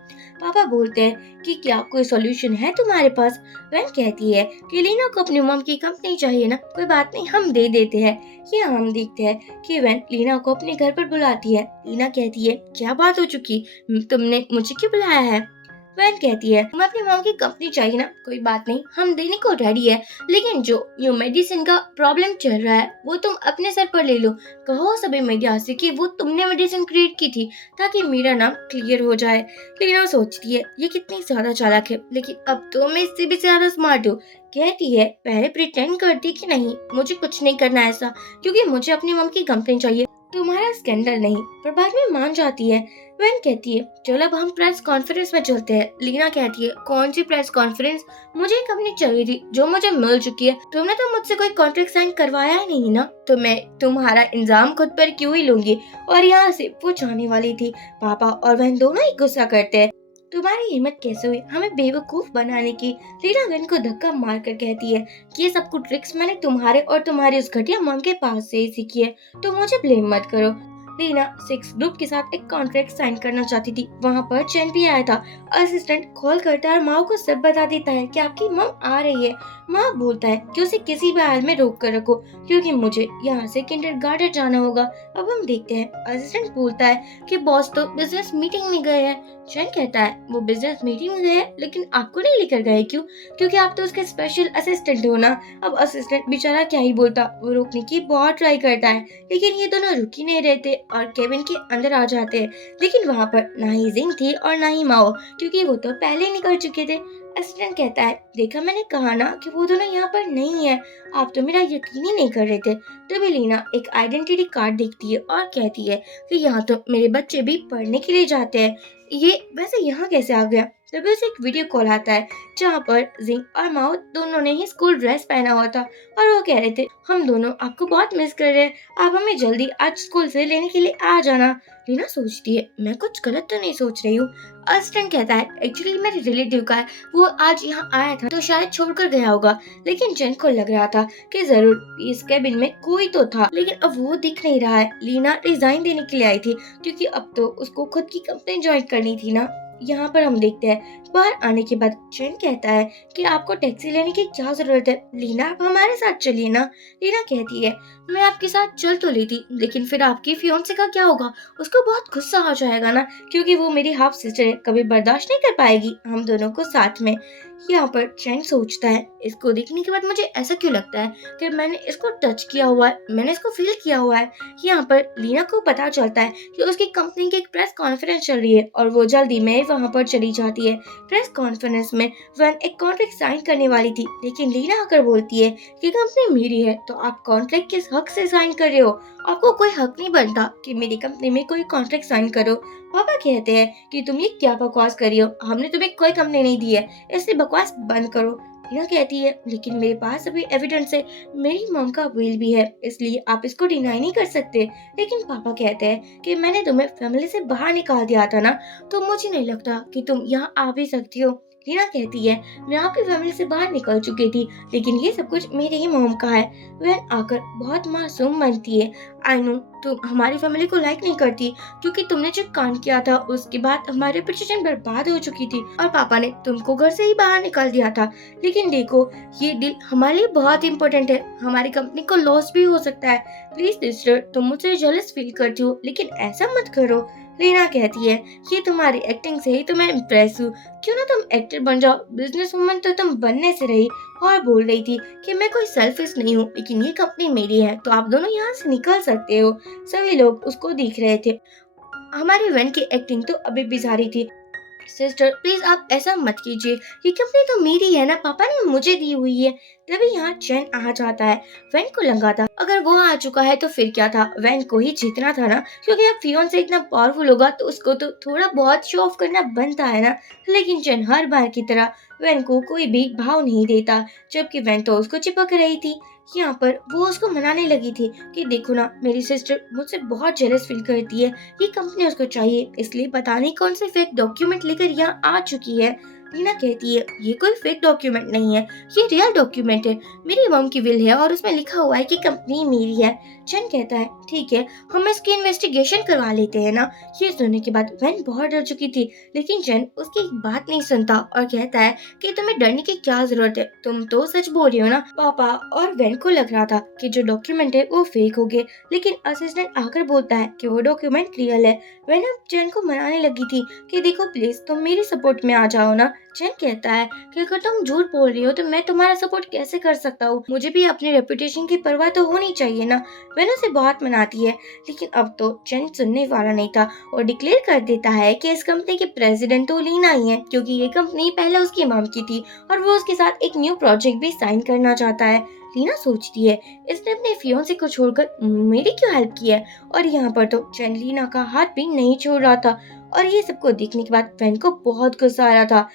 पापा बोलते हैं कि क्या कोई सॉल्यूशन है तुम्हारे पास। वेन कहती है कि लीना को अपनी मम की कंपनी चाहिए ना, कोई बात नहीं, हम दे देते हैं। ये हम देखते हैं कि वेन लीना को अपने घर पर बुलाती है। लीना कहती है क्या बात हो चुकी, तुमने मुझे क्यों बुलाया है। वैन कहती है तुम्हें अपनी मॉम की कंपनी चाहिए ना, कोई बात नहीं, हम देने को रेडी है, लेकिन जो न्यू मेडिसिन का प्रॉब्लम चल रहा है वो तुम अपने सर पर ले लो। कहो सभी मीडिया से कि वो तुमने मेडिसिन क्रिएट की थी ताकि मेरा नाम क्लियर हो जाए। लीना सोचती है ये कितनी ज्यादा चालाक है, लेकिन अब तो मैं इससे भी ज्यादा स्मार्ट हूँ। कहती है पहले प्रिटेंड करती कि नहीं, मुझे कुछ नहीं करना ऐसा, क्योंकि मुझे अपनी मॉम की कंपनी चाहिए, तुम्हारा स्कैंडल नहीं। पर बाद में मान जाती है। वैन कहती है चलो अब हम प्रेस कॉन्फ्रेंस में चलते हैं। लीना कहती है कौन सी प्रेस कॉन्फ्रेंस, मुझे एक कंपनी चाहिए थी जो मुझे मिल चुकी है, तुमने तो मुझसे कोई कॉन्ट्रैक्ट साइन करवाया ही नहीं ना, तो मैं तुम्हारा इंजाम खुद पर क्यों ही लूंगी। और यहाँ से वो जाने वाली थी। पापा और वैन दोनों ही गुस्सा करते हैं, तुम्हारी हिम्मत कैसे हुई हमें बेवकूफ बनाने की। लीना वैन को धक्का मार कर कहती है कि ये सब कुछ ट्रिक्स मैंने तुम्हारे और तुम्हारी उस घटिया मॉम के पास से ही सीखी है, तो मुझे ब्लेम मत करो। लीना सिक्स ग्रुप के साथ एक कॉन्ट्रैक्ट साइन करना चाहती थी। वहाँ पर चैन भी आया था। असिस्टेंट कॉल करता है और माँ को सब बता देता है कि आपकी मॉम आ रही है। माँ बोलता है कि उसे किसी भी हाल में रोक कर रखो, क्योंकि मुझे यहाँ से किंडरगार्टन जाना होगा। अब हम देखते हैं असिस्टेंट बोलता है कि बॉस तो बिजनेस मीटिंग में गए हैं। चैन कहता है वो बिजनेस मीटिंग में गए लेकिन आपको नहीं लेकर गए क्यों, क्योंकि आप तो उसके स्पेशल असिस्टेंट हो ना। अब असिस्टेंट बेचारा क्या ही बोलता, वो रोकने की बहुत ट्राई करता है, लेकिन ये दोनों रुक ही नहीं रहते और केबिन के अंदर आ जाते हैं। लेकिन वहाँ पर ना ही जिंग थी और ना ही माओ, क्योंकि वो तो पहले ही निकल चुके थे। असिस्टेंट कहता है देखा, मैंने कहा ना कि वो दोनों यहाँ पर नहीं है, आप तो मेरा यकीन ही नहीं कर रहे थे। तभी लीना एक आइडेंटिटी कार्ड देखती है और कहती है कि यहाँ तो मेरे बच्चे भी पढ़ने के लिए जाते हैं, ये वैसे यहाँ कैसे आ गया। तभी उसे एक वीडियो कॉल आता है जहाँ पर जिंग और माओ दोनों ने ही स्कूल ड्रेस पहना हुआ था और वो कह रहे थे हम दोनों आपको बहुत मिस कर रहे हैं, आप हमें जल्दी आज स्कूल से लेने के लिए आ जाना। लीना सोचती है मैं कुछ गलत तो नहीं सोच रही हूँ। असिस्टेंट कहता है एक्चुअली मेरे रिलेटिव का है, वो आज यहाँ आया था तो शायद छोड़कर गया होगा, लेकिन जेन को लग रहा था कि जरूर इस केबिन में कोई तो था, लेकिन अब वो दिख नहीं रहा है। लीना रिजाइन देने के लिए आई थी क्योंकि अब तो उसको खुद की कंपनी ज्वाइन करनी थी ना। यहाँ पर हम देखते हैं बाहर आने के बाद चैन कहता है कि आपको टैक्सी लेने की क्या जरूरत है, लीना आप हमारे साथ चलिए ना। लीना कहती है मैं आपके साथ चल तो लेती, लेकिन फिर आपकी फियांसे का क्या होगा, उसको बहुत गुस्सा आ जाएगा ना, क्योंकि वो मेरी हाफ सिस्टर है, कभी बर्दाश्त नहीं कर पाएगी हम दोनों को साथ में। यहाँ पर चैन सोचता है, इसको देखने के बाद मुझे ऐसा क्यों लगता है कि मैंने इसको टच किया हुआ है, मैंने इसको फील किया हुआ है। यहाँ पर लीना को पता चलता है कि उसकी कंपनी की एक प्रेस कॉन्फ्रेंस चल रही है और वो जल्दी में वहाँ पर चली जाती है। प्रेस कॉन्फ्रेंस में वैन एक कॉन्ट्रैक्ट साइन करने वाली थी, लेकिन लीना आकर बोलती है कि कंपनी मेरी है, तो आप कॉन्ट्रैक्ट किस हक से साइन कर रहे हो? आपको कोई हक नहीं बनता कि मेरी कंपनी में कोई कॉन्ट्रैक्ट साइन करो। पापा कहते हैं कि तुम ये क्या बकवास कर रही हो, हमने तुम्हें कोई कंपनी नहीं दी है, इसलिए बकवास बंद करो। टीना कहती है, लेकिन मेरे पास अभी एविडेंस है, मेरी मॉम का विल भी है, इसलिए आप इसको डिनाई नहीं कर सकते। लेकिन पापा कहते हैं कि मैंने तुम्हें फैमिली से बाहर निकाल दिया था ना, तो मुझे नहीं लगता कि तुम यहाँ आ भी सकती हो। टीना कहती है, मैं आपकी फैमिली से बाहर निकल चुकी थी, लेकिन ये सब कुछ मेरी ही मॉम का है। वह आकर बहुत मासूम बनती है, आई नो तुम हमारी फैमिली को लाइक नहीं करती, क्योंकि तुमने जो कांड किया था उसके बाद हमारी रेपुटेशन बर्बाद हो चुकी थी और पापा ने तुमको घर से ही बाहर निकाल दिया था। लेकिन देखो, ये डील हमारे लिए बहुत इंपॉर्टेंट है, हमारी कंपनी को लॉस भी हो सकता है। प्लीज सिस्टर, तुम मुझसे जेलस फील करती हो, लेकिन ऐसा मत करो। लीना कहती है, ये तुम्हारी एक्टिंग से ही तो मैं इम्प्रेस हूँ, क्यों ना तुम एक्टर बन जाओ, बिजनेस वुमन तो तुम बनने से रही और बोल रही थी कि मैं कोई सेल्फिश नहीं हूँ, लेकिन ये कंपनी मेरी है, तो आप दोनों यहाँ से निकल सकते हो। सभी लोग उसको देख रहे थे। हमारी वेन की एक्टिंग तो अभी भी जारी थी। सिस्टर प्लीज आप ऐसा मत कीजिए, ये कंपनी तो मेरी है ना, पापा ने मुझे दी हुई है। तभी यहाँ चैन आ जाता है। वैन को लगा था अगर वो आ चुका है तो फिर क्या था, वैन को ही जीतना था ना, क्योंकि अब फियोन से इतना पावरफुल होगा तो उसको तो थोड़ा बहुत शो ऑफ करना बनता है ना। लेकिन चैन हर बार की तरह वैन को कोई भी भाव नहीं देता, जबकि वैन तो उसको चिपक रही थी। यहाँ पर वो उसको मनाने लगी थी कि देखो ना, मेरी सिस्टर मुझसे बहुत जेलस फील करती है, ये कंपनी उसको चाहिए, इसलिए पता नहीं कौन से फेक डॉक्यूमेंट लेकर यहाँ आ चुकी है। टीना कहती है, ये कोई फेक डॉक्यूमेंट नहीं है, ये रियल डॉक्यूमेंट है, मेरी मॉम की विल है और उसमें लिखा हुआ है कि कंपनी मेरी है। चैन कहता है, ठीक है, हम इसकी इन्वेस्टिगेशन करवा लेते हैं ना। ये सुनने के बाद वैन बहुत डर चुकी थी, लेकिन चैन उसकी एक बात नहीं सुनता और कहता है कि तुम्हें डरने की क्या जरूरत है, तुम तो सच बोल रही हो ना। पापा और वैन को लग रहा था कि जो डॉक्यूमेंट है वो फेक हो गए, लेकिन असिस्टेंट आकर बोलता है कि वो डॉक्यूमेंट रियल है। वैन अब चैन को मनाने लगी थी कि देखो प्लीज तुम मेरी सपोर्ट में आ जाओ ना। चैन कहता है कि अगर तुम झूठ बोल रही हो तो मैं तुम्हारा सपोर्ट कैसे कर सकता हूँ, मुझे भी अपनी रेपुटेशन की परवाह तो होनी चाहिए ना। वैन उसे बहुत मनाती है, लेकिन अब तो चैन सुनने वाला नहीं था और डिक्लेयर कर देता है कि इस कंपनी के प्रेसिडेंट तो लीना ही है, क्योंकि ये कंपनी पहले उसकी मॉम की थी और वो उसके साथ एक न्यू प्रोजेक्ट भी साइन करना चाहता है। लीना सोचती है, इसने अपने फियोंसे को छोड़कर मेरी क्यों हेल्प की है, और यहाँ पर तो चैन लीना का हाथ भी नहीं छोड़ रहा था। और ये सबको देखने के बाद वैन को बहुत गुस्सा आ रहा था।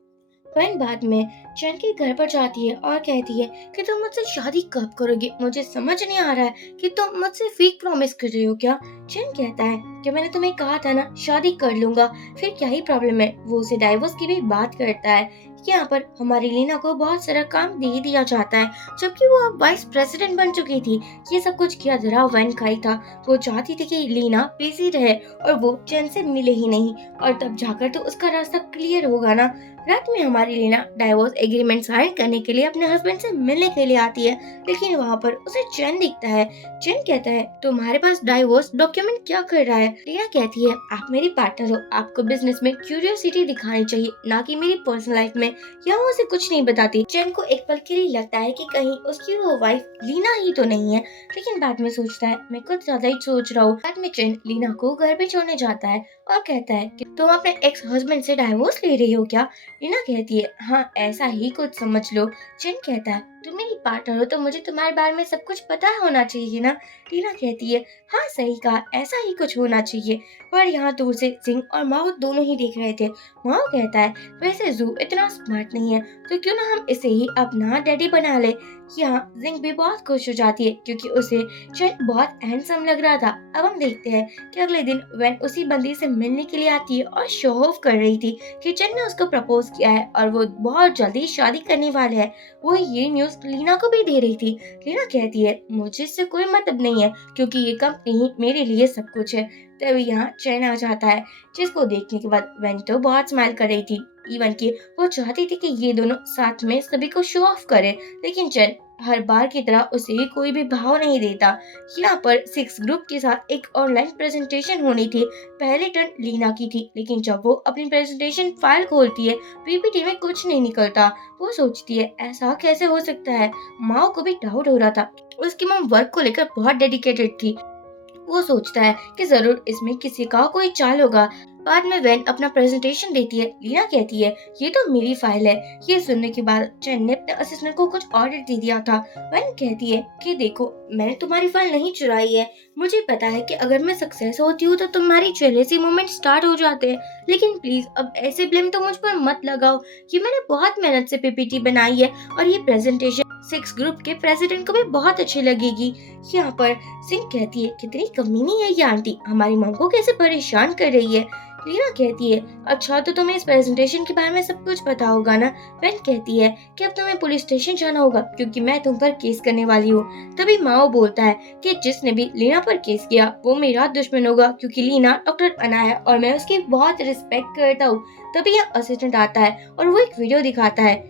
वैन बाद में चैन के घर पर जाती है और कहती है कि तुम मुझसे शादी कब करोगे, मुझे समझ नहीं आ रहा है कि तुम मुझसे फेक प्रॉमिस कर रही हो क्या। चैन कहता है कि मैंने तुम्हें कहा था ना, शादी कर लूंगा, फिर क्या ही प्रॉब्लम है। वो उसे डाइवोर्स की भी बात करता है। यहाँ पर हमारी लीना को बहुत सारा काम दे दिया जाता है, जबकि वो अब वाइस प्रेसिडेंट बन चुकी थी। ये सब कुछ किया जरा वैन का ही था। वो चाहती थी कि लीना बिजी रहे और वो चैन से मिले ही नहीं, और तब जाकर तो उसका रास्ता क्लियर होगा ना। रात में हमारी लीना डाइवोर्स एग्रीमेंट साइन करने के लिए अपने हस्बैंड से मिलने के लिए आती है, लेकिन वहाँ पर उसे चैन दिखता है। चैन कहता है, तुम्हारे पास डाइवोर्स डॉक्यूमेंट क्या कर रहा है। लीना कहती है, आप मेरी पार्टनर हो, आपको बिजनेस में क्यूरियोसिटी दिखानी चाहिए, ना कि मेरी पर्सनल लाइफ में। यहाँ वो उसे कुछ नहीं बताती। चैन को एक पल के लिए लगता है कि कहीं उसकी वो वाइफ लीना ही तो नहीं है, लेकिन बाद में सोचता है मैं कुछ ज्यादा ही सोच रहा हूँ। बाद में चैन लीना को घर पे छोड़ने जाता है और कहता है कि तुम अपने एक्स हस्बैंड से डाइवोर्स ले रही हो क्या। लीना कहती है, हाँ ऐसा ही कुछ समझ लो। चैन कहता है, तुम मेरी पार्टनर हो तो मुझे तुम्हारे बारे में सब कुछ पता होना चाहिए ना। लीना कहती है, हाँ सही कहा, ऐसा ही कुछ होना चाहिए। पर यहाँ दूर से सिंह और माओ दोनों ही देख रहे थे। माओ कहता है, वैसे जू इतना स्मार्ट नहीं है, तो क्यों ना हम इसे ही अपना डैडी बना ले। यहाँ जिंग भी बहुत खुश हो जाती है, क्योंकि उसे चैन बहुत हैंडसम लग रहा था। अब हम देखते हैं कि अगले दिन वैन उसी बंदी से मिलने के लिए आती है और शो ऑफ कर रही थी कि चैन ने उसको प्रपोज किया है और वो बहुत जल्दी शादी करने वाले है। वो ये न्यूज लीना को भी दे रही थी। लीना कहती है, मुझे इससे कोई मतलब नहीं है, क्योंकि ये कंपनी ही मेरे लिए सब कुछ है। तभी यहाँ चैन आ जाता है, जिसको देखने के बाद वैन तो बहुत स्माइल कर रही थी। इवन कि वो चाहती थी कि ये दोनों साथ में सभी को शो ऑफ करे, लेकिन चैन हर बार की तरह उसे कोई भी भाव नहीं देता। यहाँ पर सिक्स ग्रुप के साथ एक ऑनलाइन प्रेजेंटेशन होनी थी। पहले टर्न लीना की थी, लेकिन जब वो अपनी प्रेजेंटेशन फाइल खोलती है, पीपीटी में कुछ नहीं निकलता। वो सोचती है ऐसा कैसे हो सकता है। माँ को भी डाउट हो रहा था। उसकी मॉम वर्क को लेकर बहुत डेडिकेटेड थी। वो सोचता है कि जरूर इसमें किसी का कोई चाल होगा। बाद में वैन अपना प्रेजेंटेशन देती है। लीना कहती है ये तो मेरी फाइल है। ये सुनने के बाद चैन ने अपने असिस्टेंट को कुछ ऑर्डर दे दिया था। वैन कहती है कि देखो, मैंने तुम्हारी फाइल नहीं चुराई है। मुझे पता है कि अगर मैं सक्सेस होती हूँ तो तुम्हारी जेलेसी मोमेंट स्टार्ट हो जाते हैं, लेकिन प्लीज अब ऐसे ब्लेम तो मुझ पर मत लगाओ। ये मैंने बहुत मेहनत से पीपीटी बनाई है और ये प्रेजेंटेशन सिक्स ग्रुप के प्रेसिडेंट को भी बहुत अच्छी लगेगी। यहाँ पर सिंह कहती है कितनी कमीनी है ये आंटी, हमारी मॉम को कैसे परेशान कर रही है। लीना कहती है अच्छा तो तुम्हें इस प्रेजेंटेशन के बारे में सब कुछ पता होगा ना। वैन कहती है कि अब तुम्हें पुलिस स्टेशन जाना होगा क्योंकि मैं तुम पर केस करने वाली हूँ। तभी माओ बोलता है कि जिसने भी लीना पर केस किया वो मेरा दुश्मन होगा, क्योंकि लीना डॉक्टर अना है और मैं उसकी बहुत रिस्पेक्ट करता हूँ। तभी यह असिस्टेंट आता है और वो एक वीडियो दिखाता है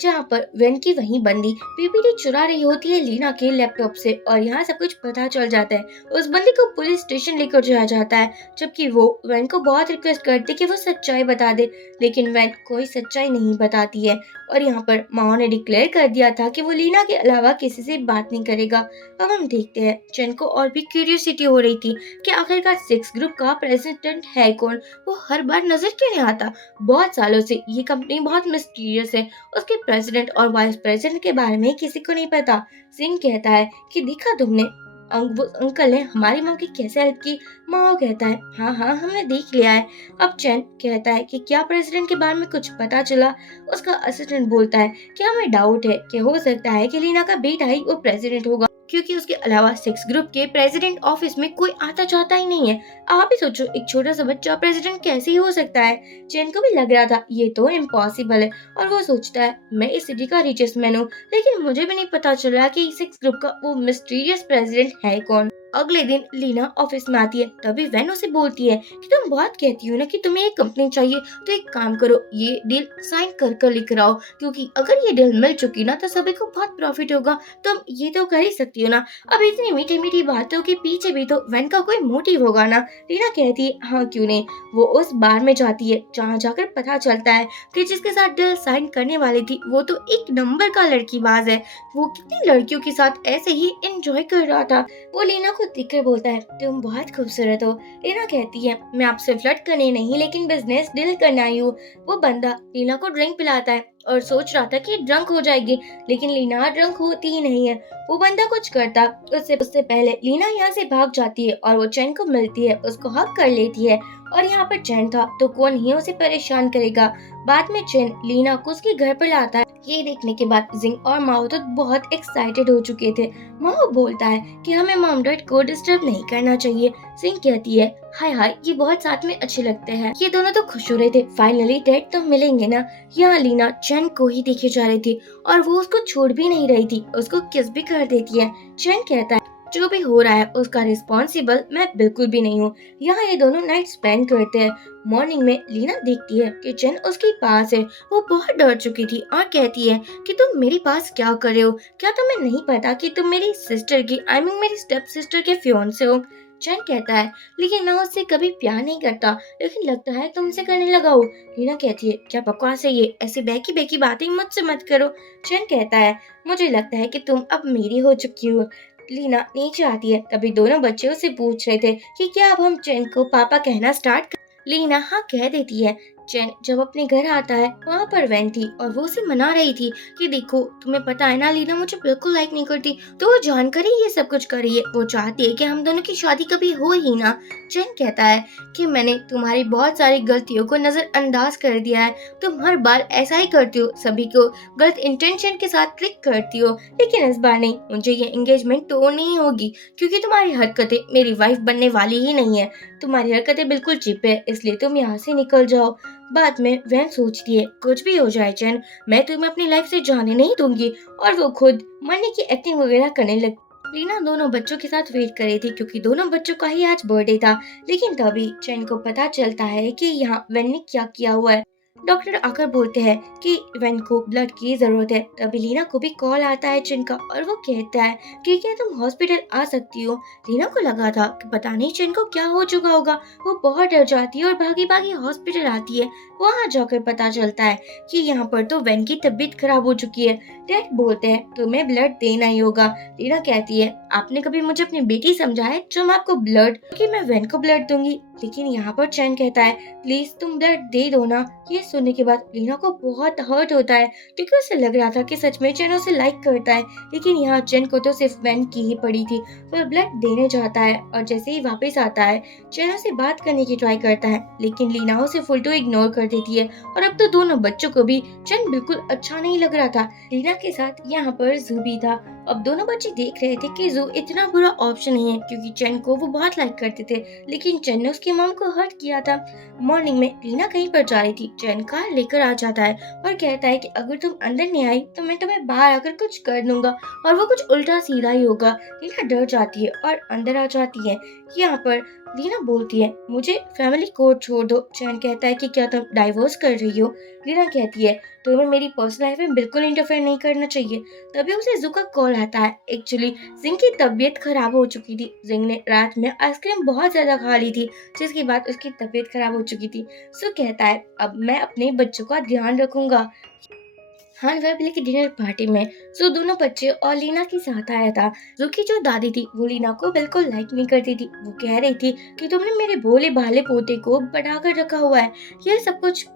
जहाँ पर वेन की वही बंदी पीपीटी चुरा रही होती है लीना के लैपटॉप से, और यहाँ सब कुछ पता चल जाता है। उस बंदी को पुलिस स्टेशन लेकर जाया जाता है, जबकि वो वेन को बहुत रिक्वेस्ट करती है कि वो सच्चाई बता दे, लेकिन वेन कोई सच्चाई नहीं बताती है। और यहाँ पर माओ ने डिक्लेयर कर दिया था कि वो लीना के अलावा किसी से बात नहीं करेगा। अब हम देखते हैं चैन को और भी क्यूरियोसिटी हो रही थी कि आखिरकार सिक्स ग्रुप का प्रेसिडेंट है कौन। वो हर बार नजर क्यों नहीं आता। बहुत सालों से ये कंपनी बहुत मिस्टीरियस है। उसके प्रेसिडेंट और वाइस प्रेसिडेंट के बारे में किसी को नहीं पता। सिंह कहता है कि देखा तुमने, वो अंकल ने हमारी मॉम की कैसे हेल्प की। माओ कहता है हाँ हाँ हमने देख लिया है। अब चैन कहता है कि क्या प्रेसिडेंट के बारे में कुछ पता चला। उसका असिस्टेंट बोलता है कि हमें डाउट है कि हो सकता है कि लीना का बेटा ही वो प्रेसिडेंट होगा, क्योंकि उसके अलावा सिक्स ग्रुप के प्रेसिडेंट ऑफिस में कोई आता जाता ही नहीं है। आप ही सोचो एक छोटा सा बच्चा प्रेसिडेंट कैसे ही हो सकता है। चैन को भी लग रहा था ये तो इम्पॉसिबल है, और वो सोचता है मैं इस सिटी का रिचेस्ट मैन हूँ, लेकिन मुझे भी नहीं पता चला कि सिक्स ग्रुप का वो मिस्टीरियस प्रेसिडेंट है कौन। अगले दिन लीना ऑफिस में आती है। तभी वैन उसे बोलती है कि तुम बहुत कहती हो ना कि तुम्हें एक कंपनी चाहिए, तो एक काम करो ये डील साइन कर कर लेकर आओ, क्योंकि अगर ये डील मिल चुकी ना तो सभी को बहुत प्रॉफिट होगा। तुम ये तो कर ही सकती हो ना। अब इतनी मीठी मीठी बातों के पीछे भी तो वैन का कोई मोटिव होगा ना। लीना कहती है हाँ क्यों नहीं। वो उस बार में जाती है जहाँ जाकर पता चलता है कि जिसके साथ डील साइन करने वाली थी वो तो एक नंबर का लड़कीबाज है। वो कितनी लड़कियों के साथ ऐसे ही एंजॉय कर रहा था। वो लीना को देखकर बोलता है तुम बहुत खूबसूरत हो। लीना कहती है मैं आपसे फ्लर्ट करने नहीं लेकिन बिजनेस डील करने आई हूँ। वो बंदा लीना को ड्रिंक पिलाता है और सोच रहा था कि ड्रंक हो जाएगी, लेकिन लीना ड्रंक होती ही नहीं है। वो बंदा कुछ करता उससे उससे पहले लीना यहाँ से भाग जाती है और वो चैन को मिलती है, उसको हक कर लेती है। और यहाँ पर चैन था तो कौन ही उसे परेशान करेगा। बाद में चैन लीना को उसके घर पर लाता है। ये देखने के बाद जिंग और माओ तो बहुत एक्साइटेड हो चुके थे। माओ बोलता है कि हमें मॉम डैड को डिस्टर्ब नहीं करना चाहिए। सिंह कहती है हाय हाय ये बहुत साथ में अच्छे लगते हैं। ये दोनों तो खुश हो रहे थे, फाइनली डैड तो मिलेंगे ना। यहाँ लीना चैन को ही देखे जा रही थी और वो उसको छोड़ भी नहीं रही थी, उसको किस भी कर देती है। चैन कहता है जो भी हो रहा है उसका रिस्पॉन्सिबल मैं बिल्कुल भी नहीं हूँ। यहाँ ये दोनों नाइट स्पेंड करते हैं। मॉर्निंग में लीना देखती है कि चैन उसके पास है। वो बहुत डर चुकी थी और कहती है कि तुम मेरे पास क्या कर रहे हो, क्या तुम्हें नहीं पता कि तुम मेरी सिस्टर की मेरी स्टेप सिस्टर के फियांसे हो। चैन कहता है लेकिन मैं उससे कभी प्यार नहीं करता, लेकिन लगता है तुमसे करने लगा हूँ। लीना कहती है क्या बकवास है ये, ऐसी बेकी बेकी बातें मुझसे मत करो। चैन कहता है मुझे लगता है कि तुम अब मेरी हो चुकी हो। लीना नीचे आती है। तभी दोनों बच्चे उससे पूछ रहे थे कि क्या अब हम चैन को पापा कहना स्टार्ट। लीना हाँ कह देती है। चैन जब अपने घर आता है वहाँ पर वैन थी और वो उसे मना रही थी कि देखो तुम्हें पता है ना लीना मुझे बिल्कुल लाइक नहीं करती, तो वो जानकर ही ये सब कुछ कर रही है। वो चाहती है कि हम दोनों की शादी कभी हो ही ना। चैन कहता है कि मैंने तुम्हारी बहुत सारी गलतियों को नजरअंदाज कर दिया है। तुम हर बार ऐसा ही करती हो, सभी को गलत इंटेंशन के साथ ट्रिक करती हो, लेकिन इस बार नहीं। मुझे ये एंगेजमेंट तोड़नी ही होगी क्योंकि तुम्हारी हरकतें मेरी वाइफ बनने वाली ही नहीं है। तुम्हारी हरकतें बिल्कुल चिप है, इसलिए तुम यहाँ से निकल जाओ। बाद में वैन सोचती है कुछ भी हो जाए चैन, मैं तुम्हें अपनी लाइफ से जाने नहीं दूंगी, और वो खुद मरने की एक्टिंग वगैरह करने लगी। लीना दोनों बच्चों के साथ वेट कर रही थी क्योंकि दोनों बच्चों का ही आज बर्थडे था, लेकिन तभी चैन को पता चलता है कि यहाँ वैन ने क्या किया हुआ है। डॉक्टर आकर बोलते हैं कि वेन को ब्लड की जरूरत है। तभी लीना को भी कॉल आता है चिन का और वो कहता है कि क्या तुम हॉस्पिटल आ सकती हो। लीना को लगा था कि पता नहीं चिन को क्या हो चुका होगा। वो बहुत डर जाती है और भागी भागी हॉस्पिटल आती है। वहाँ जाकर पता चलता है कि यहाँ पर तो वेन की तबीयत खराब हो चुकी है। डैड बोलते हैं तुम्हें ब्लड देना ही होगा। लीना कहती है आपने कभी मुझे अपनी बेटी समझा है जो मैं आपको ब्लड कि मैं वेन को ब्लड दूंगी। लेकिन यहाँ पर चैन कहता है प्लीज तुम ब्लड दे दो ना। ये सुनने के बाद लीना को बहुत हर्ट होता है क्योंकि उसे लग रहा था कि सच में चैन उसे लाइक करता है। लेकिन यहाँ चैन को तो सिर्फ वैन की ही पड़ी थी। वो ब्लड देने जाता है और जैसे ही वापस आता है चैन उसे बात करने की ट्राई करता है, लेकिन लीना उसे फुल टू इग्नोर कर देती है। और अब तो दोनों बच्चों को भी चैन बिल्कुल अच्छा नहीं लग रहा था। लीना के साथ यहाँ पर जू भी था। अब दोनों बच्चे देख रहे थे कि जू इतना बुरा ऑप्शन नहीं है क्योंकि चैन को वो बहुत लाइक करते थे, लेकिन चैन ने उसकी मॉम को हर्ट किया था। मॉर्निंग में लीना कहीं पर जा रही थी। चैन कार लेकर आ जाता है और कहता है कि अगर तुम अंदर नहीं आई तो मैं तुम्हें बाहर आकर कुछ कर दूंगा, और वो कुछ उल्टा सीधा ही होगा। लीना डर जाती है और अंदर आ जाती है। यहाँ पर लीना बोलती है मुझे फैमिली कोर्ट छोड़ दो। चैन कहता है कि क्या तुम डाइवोर्स कर रही हो। लीना कहती है तुम्हें मेरी पर्सनल लाइफ में बिल्कुल इंटरफेयर नहीं करना चाहिए। तभी उसे जू का कॉल आता है। एक्चुअली जिंग की तबीयत खराब हो चुकी थी। जिंग ने रात में आइसक्रीम बहुत ज्यादा खा ली थी, जिसके बाद उसकी तबीयत खराब हो चुकी थी। सो कहता है अब मैं अपने बच्चों का ध्यान रखूंगा। हाँ फैमिली की डिनर पार्टी में जो दोनों बच्चे और लीना के साथ आया था। जो की जो दादी थी वो लीना को बिल्कुल लाइक नहीं करती थी। वो कह रही थी कि तुमने मेरे भोले भाले पोते को बढ़ा कर रखा हुआ है, ये सब कुछ।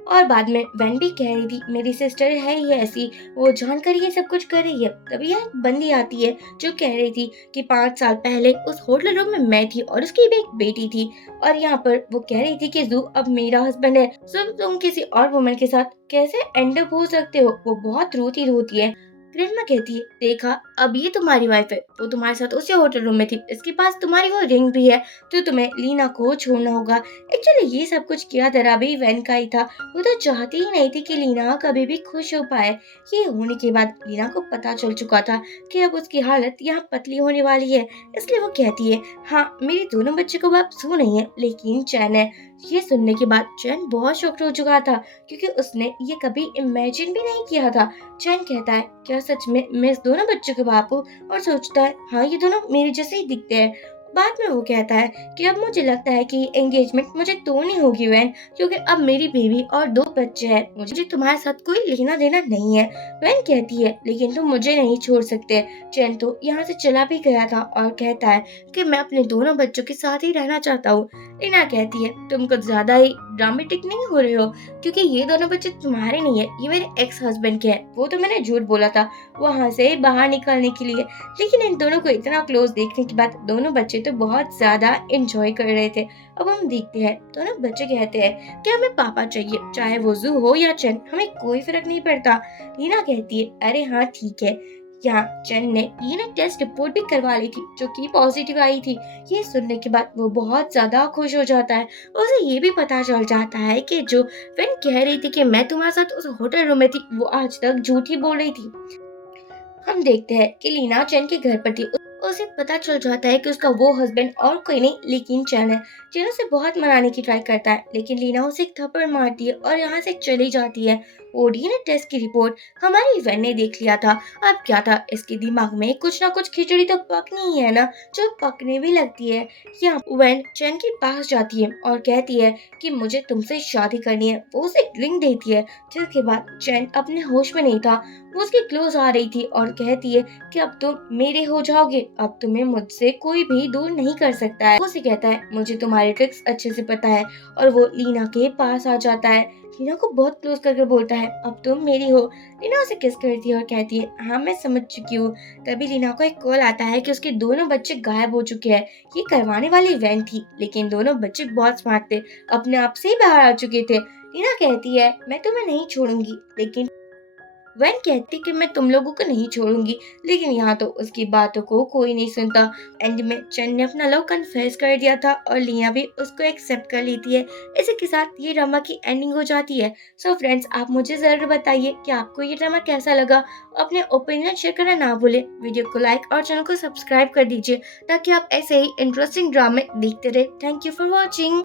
और बाद में वैन भी कह रही थी मेरी सिस्टर है ही ऐसी, वो जानकर ये सब कुछ कर रही है। तभी यह एक बंदी आती है जो कह रही थी कि 5 साल पहले उस होटल रूम में मैं थी और उसकी भी एक बेटी थी। और यहाँ पर वो कह रही थी कि जू अब मेरा हस्बैंड है, सो तुम किसी और वुमन के साथ कैसे एंड अप हो सकते हो। वो बहुत रोती रोती है। ग्रैंडमा कहती है देखा अब ये तुम्हारी वाइफ है, वो तुम्हारे साथ उसी होटल रूम में थी, इसके पास तुम्हारी वो रिंग भी है, तो तुम्हें लीना को छोड़ना होगा। एक्चुअली ये सब कुछ किया धरा भी वैन का ही था। वो तो चाहती ही नहीं थी कि लीना कभी भी खुश हो पाए। ये होने के बाद लीना को पता चल चुका था कि अब उसकी हालत यहाँ पतली होने वाली है। इसलिए वो कहती है हाँ मेरे दोनों बच्चे को बाप सू नहीं है लेकिन चैन है। ये सुनने के बाद चैन बहुत शॉक्ड हो चुका था क्योंकि उसने ये कभी इमेजिन भी नहीं किया था। चैन कहता है क्या सच में मैं इस दोनों बच्चों के बाप हूँ, और सोचता है हाँ ये दोनों मेरे जैसे ही दिखते हैं। बाद में वो कहता है कि अब मुझे लगता है कि एंगेजमेंट मुझे तोड़नी होगी वैन, क्योंकि अब मेरी बेबी और 2 बच्चे हैं, मुझे तुम्हारे साथ कोई लेना देना नहीं है। वैन कहती है लेकिन तुम मुझे नहीं छोड़ सकते। चैन तो यहाँ से चला भी गया था और कहता है कि मैं अपने दोनों बच्चों के साथ ही रहना चाहता हूँ। लीना कहती है तुम कुछ ज्यादा ही ड्रामेटिक नहीं हो रहे हो, क्योंकि ये दोनों बच्चे तुम्हारे नहीं है, ये मेरे एक्स हस्बैंड के हैं। वो तो मैंने झूठ बोला था वहाँ से बाहर निकलने के लिए। लेकिन इन दोनों को इतना क्लोज देखने के बाद दोनों बच्चे तो बहुत ज्यादा एंजॉय कर रहे थे। अब हम देखते हैं दोनों बच्चे कहते हैं कि हमें पापा चाहिए, चाहे वो जू हो या चैन, हमें कोई फर्क नहीं पड़ता। लीना कहती है अरे हाँ ठीक है। यहाँ चैन ने ये ना टेस्ट रिपोर्ट भी करवा ली थी जो कि पॉजिटिव आई थी। ये सुनने के बाद वो बहुत ज्यादा खुश हो जाता है। उसे ये भी पता चल जाता है कि जो फ्रेंड कह रही थी कि मैं तुम्हारे साथ उस होटल रूम में थी, वो आज तक झूठ ही बोल रही थी। हम देखते हैं कि लीना चैन के घर पर थी। उसे पता चल जाता है कि उसका वो हस्बैंड और कोई नहीं लेकिन चैन है। चैन उसे बहुत मनाने की ट्राई करता है, लेकिन लीना उसे एक थप्पड़ मारती है और यहाँ से चली जाती है। ओडीएनए टेस्ट की रिपोर्ट हमारी इवेंट ने देख लिया था। अब क्या था, इसके दिमाग में कुछ ना कुछ खिचड़ी तो पकनी ही है ना, जो पकने भी लगती है। यहाँ वैन चैन के पास जाती है और कहती है कि मुझे तुमसे शादी करनी है। वो उसे रिंग देती है, जिसके बाद चैन अपने होश में नहीं था। वो उसके क्लोज आ रही थी और कहती है कि अब तुम मेरे हो जाओगे, अब तुम्हें मुझसे कोई भी दूर नहीं कर सकता है। वो उसे कहता है मुझे तुम्हारे ट्रिक्स अच्छे से पता है, और वो लीना के पास आ जाता है। लीना को बहुत क्लोज करके बोलता है अब तुम मेरी हो। लीना उसे किस करती है और कहती है हाँ मैं समझ चुकी हूँ। तभी लीना को एक कॉल आता है कि उसके दोनों बच्चे गायब हो चुके हैं। ये करवाने वाली वैन थी, लेकिन दोनों बच्चे बहुत स्मार्ट थे, अपने आप से ही बाहर आ चुके थे। लीना कहती है मैं तुम्हें नहीं छोड़ूंगी, लेकिन वैन कहती कि मैं तुम लोगों को नहीं छोड़ूंगी। लेकिन यहाँ तो उसकी बातों को कोई नहीं सुनता। एंड में चैन ने अपना लव कन्फेस कर दिया था और लीना भी उसको एक्सेप्ट कर लेती है। इसी के साथ ये ड्रामा की एंडिंग हो जाती है। सो फ्रेंड्स, आप मुझे जरूर बताइए कि आपको ये ड्रामा कैसा लगा। अपने ओपिनियन शेयर करना ना भूले। वीडियो को लाइक और चैनल को सब्सक्राइब कर दीजिए ताकि आप ऐसे ही इंटरेस्टिंग ड्रामे देखते रहे। Thank you for watching.